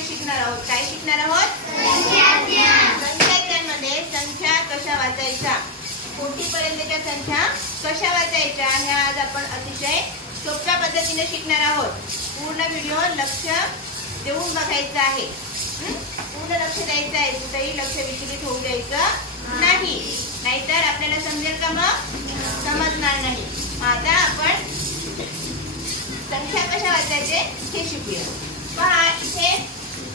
आपण शिकणार आहोत. काय शिकणार आहोत? संख्यामध्ये संख्या कशा वाचायच्या, कोटीपर्यंतच्या संख्या कशा वाचायच्या ह्या आज आपण अतिशय सोप्या पद्धतीने शिकणार आहोत. पूर्ण व्हिडिओ लक्ष देऊन बघायचा आहे. पूर्ण लक्ष द्यायचं आहे. कुठेही लक्ष विचलित होऊ द्यायचं नाही, नाहीतर आपल्याला समजेल का? मग समजणार नाही. आता आपण संख्या कशा वाचायचे हे शिकूया. पहा, इथे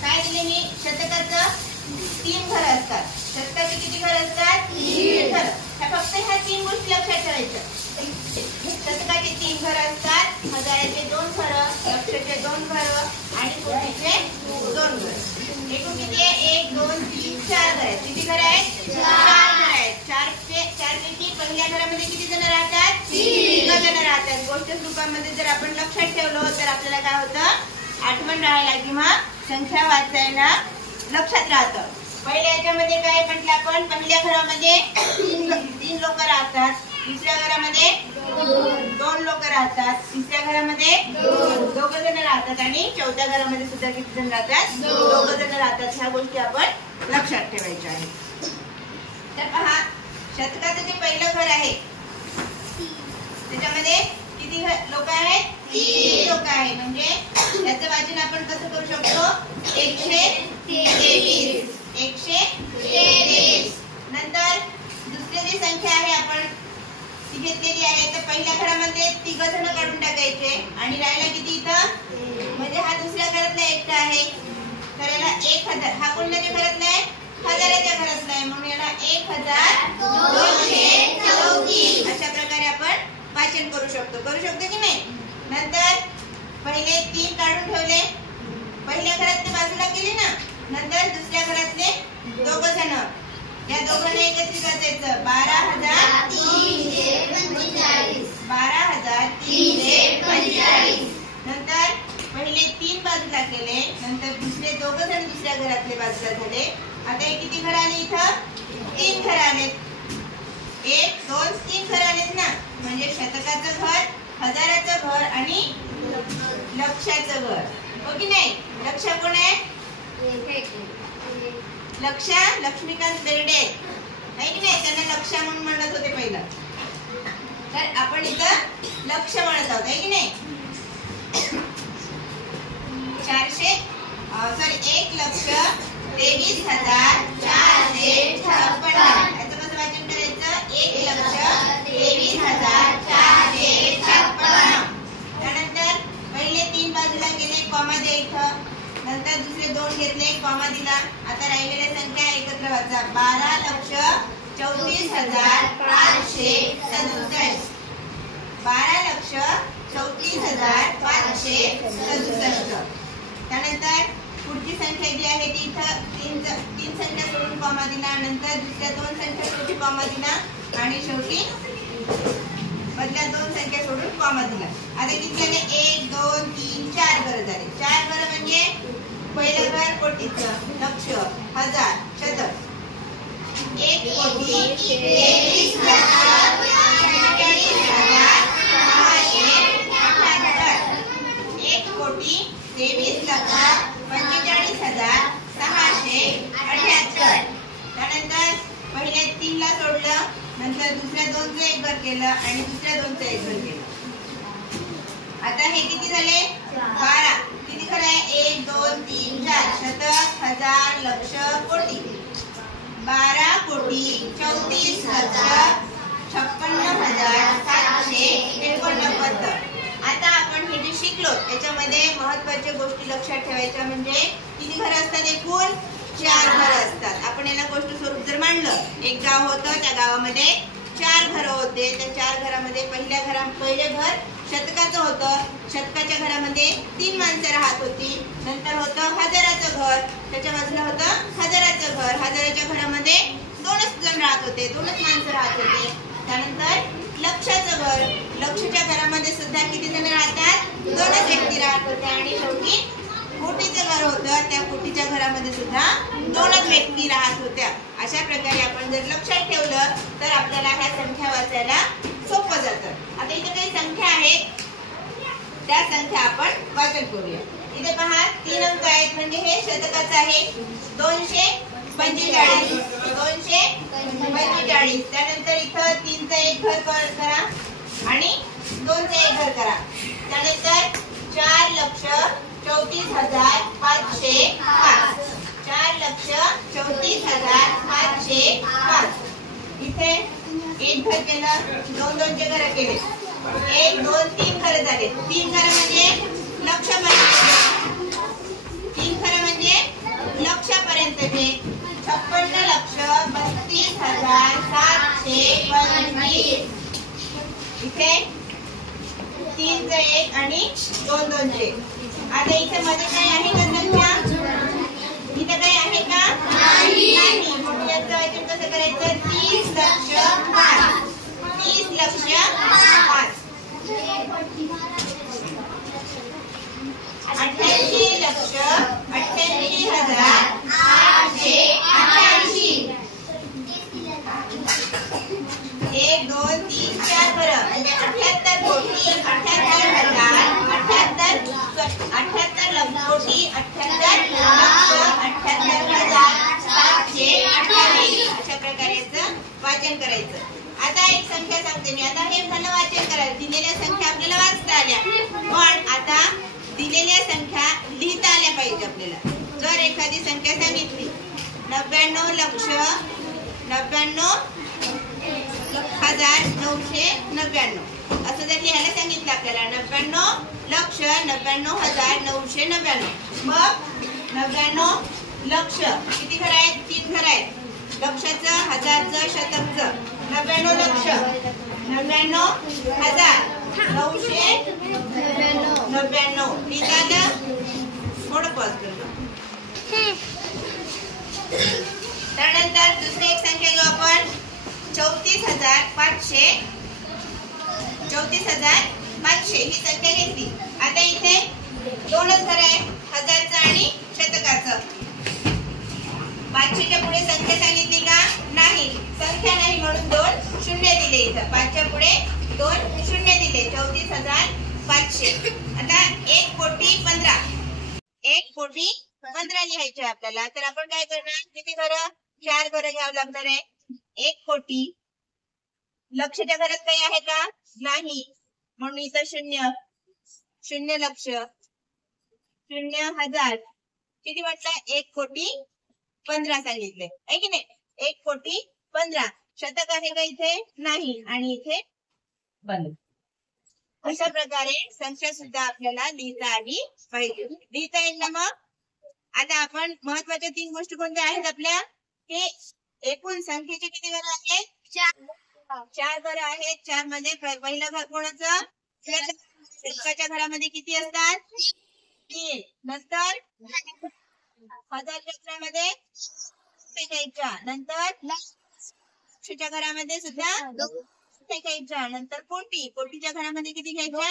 काय दिले मी? शतकाचं 3 घर असतात. शतकाचे किती घर असतात? 3 घर. फक्त ह्या 3 गोष्टी लक्षात ठेवायच्या. शतकाचे 3 घर असतात, हजाराचे 2 घर, लक्षाचे 2 घर आणि कोटीचे 2 घर. एकूण किती आहे? 1 2 3 4 घर आहेत. किती घर आहेत? 4 घर आहेत. 4 पैकी पहिल्या घरामध्ये किती जण राहतात? 3 जण राहतात. गोष्ट रूपामध्ये जर आपण लक्षात ठेवलं तर आपल्याला काय होतं? आठवण राहायला किंवा संख्या वाचायला लक्षात राहतं. पहिल्या याच्यामध्ये काय म्हटलं आपण? पहिल्या घरामध्ये 3 लोक राहतात, दुसऱ्या घरामध्ये 2 लोक राहतात, तिसऱ्या घरामध्ये 2 जण राहतात आणि चौथ्या घरामध्ये सुद्धा किती जण राहतात? 2 जण राहतात. ह्या गोष्टी आपण लक्षात ठेवायच्या आहेत. तर पहा, शतकाचं जे पहिलं घर आहे त्याच्यामध्ये किती लोक आहेत? 3 लोक आहे. म्हणजे याचं वाचन आपण कसं करू शकतो? 123. 123. नंतर दुसरी जी संख्या आहे आपण ती घेतलेली आहे, तर पहिल्या घरामध्ये 3 जण काढून टाकायचे आणि राहिला किती इथं? म्हणजे हा दुसऱ्या घरातला एकटा आहे, तर याला 1000. हा कोणत्या घरातला आहे? हजाराच्या घरातला आहे, म्हणून याला 1234. अशा प्रकारे आपण वाचन करू शकतो की नाही? नंतर पहिले 3 काढून ठेवले, पहिल्या घरातले बाजूला केले ना. नंतर दुसऱ्या घरातले 2 जण, या दोघांना एकत्रित वाचायचं. 12,345. नंतर पहिले 3 बाजूला केले, नंतर दुसरे 2 जण दुसऱ्या घरातले बाजूला झाले. आता हे किती घर आले इथं? 3 घर आलेत. 1 2 3 घर आलेत ना. म्हणजे शतकाचं घर, हजाराचं घर आणि लक्षाचं घर. हो की नाही? लक्ष कोण आहे? लक्षा लक्ष्मीकांत बेर्डे आहे की नाही? त्यांना लक्षा म्हणून म्हणत होते पहिलं, तर आपण इथं लक्ष म्हणत आहोत, आहे की नाही? 1,23,456. याचं कसं वाचन करायचं? 1,23,456. त्यानंतर पहिले 3 बाजूला गेले, कॉमा द्या इथं. नंतर दुसरे 2 घेतले, कॉमा दिला. आता राहिलेल्या संख्या एकत्र वाचा. 12,34,567. 12,34,567. त्यानंतर पुढची संख्या जी आहे ती इथं 3 संख्या सोडून कॉमा दिला, नंतर दुसऱ्या 2 संख्या सोडून कॉमा दिला आणि शेवटी मधल्या 2 संख्या सोडून कॉमा दिला. आता किती झाले? 1 2 3 4 घर झाले. 4 घर म्हणजे पहिलं घर कोटीचं, लक्ष, हजार, शतक. 1,23,45,678. त्यानंतर पहिल्या 3 ला सोडलं, नंतर दुसऱ्या 2चं 1 घर केलं आणि दुसऱ्या 2चं 1 घर केलं. आता हे किती झाले? 12. किती घर आहे? 1 2 3 4. शतक, हजार, लक्ष, कोटी. 12,54,789. आता आपण हे जे शिकलो त्याच्यामध्ये महत्त्वाच्या गोष्टी लक्षात ठेवायच्या. म्हणजे किती घर असतात? एकूण 4 घर असतात. आपण याला गोष्ट स्वरूप जर मांडलं, एक गाव होतं, त्या गावामध्ये 4 घर होते. त्या 4 घरामध्ये पहिलं घर शतकाचं होतं. शतकाच्या घरामध्ये 3 माणसं राहत होती. नंतर होतं हजाराचं घर, त्याच्या बाजूला होतं हजाराचं घर. हजाराच्या घरामध्ये 2च जण राहत होते, 2च माणसं राहत होते. त्यानंतर लक्षाचं घर, लक्षाच्या घरामध्ये सुद्धा किती जण राहतात? 2च व्यक्ती राहत होत्या. आणि शेवटी कोटीचं घर होतं, त्या कोटीच्या घरामध्ये सुद्धा 2च व्यक्ती राहत होत्या. अशा प्रकारे आपण जर लक्षात ठेवलं तर आपल्याला ह्या संख्या वाचायला सोपं जातं. आता इथे काही संख्या आहेत, त्या संख्या आपण वाचन करूया. इथे पहा 3 अंक आहेत म्हणजे हे शतकाचं आहे. 245 245. त्यानंतर इथं 3 चं एक घर करा आणि 2 चं एक घर करा. त्यानंतर 4,34,505. 4,34,505. इथे एक घर केलं, 2 चे घर केले. 1 2 3 घर झाले. 3 घर म्हणजे लक्षापर्यंत. 3 घर म्हणजे लक्षापर्यंतचे 56,32,725. इथे 3 चे एक आणि 2 चे. आता इथे मध्ये काय आहे का संख्या? इथे काय आहे का? नाही. म्हणून याचं वाचन कसं करायचं? 30 लक्ष 5. 30 लक्ष 5. 88 लक्ष 88,888. 1 2 3 4 बरं म्हणजे 78 कोटी 78,000 78 लक्ष कोटी 78 लक्ष 78,728. अशा प्रकारे याचं वाचन करायचं. आता एक संख्या सांगते मी. आता हे झालं वाचन करायचं. दिलेल्या संख्या आपल्याला वाचता आल्या, पण आता दिलेल्या संख्या लिहिता आल्या पाहिजे आपल्याला. जर एखादी संख्या सांगितली 99 लक्ष 99,999 असं जर लिहायला सांगितलं आपल्याला 99 लक्ष 99,999. मग 99 लक्ष किती घर आहेत? 3 घर आहेत. लक्षाचं, हजारचं, शतकचं. 99 लक्ष 99,999. लिहिता आलं? थोडं पॉज करतो. त्यानंतर दुसरी एक संख्या घेऊ आपण. 34,500. 34,500 ही संख्या घेतली. आता इथे 2च घर आहेत, हजारचं आणि शतकाचं. 500च्या पुढे संख्या सांगितली का? नाही. संख्या नाही म्हणून 2 शून्य दिले. इथं 5च्या पुढे 2 शून्य दिले. 34,500. आता 1,15,00,000. 1,15,00,000 लिहायचे आपल्याला. तर आपण काय करणार? किती घरं? 4 घरं घ्यावं लागणार आहे. 1 कोटी. लक्षच्या घरात काही आहे का? नाही. म्हणून इथं 0 0 लक्ष 0 हजार. किती म्हटलं? 1,15,00,000 सांगितले आहे की नाही? 1,15,00,000. शतक आहे का इथे? नाही. आणि इथे बंद. अशा प्रकारे संख्या सुद्धा आपल्याला लिहिता आली पाहिजे. लिहिता येईल ना? मग आता आपण महत्वाच्या 3 गोष्टी कोणत्या आहेत आपल्या? की एकूण संख्येचे किती घर आहेत? 4 घर आहेत. 4 मध्ये पहिलं घर कोणाचं? शतकाच्या घरामध्ये किती असतात? 3. नंतर हजारच्या घरामध्ये घ्यायच्या. नंतर लक्षच्या घरामध्ये सुद्धा घ्यायच्या. नंतर कोटीच्या घरामध्ये किती घ्यायच्या?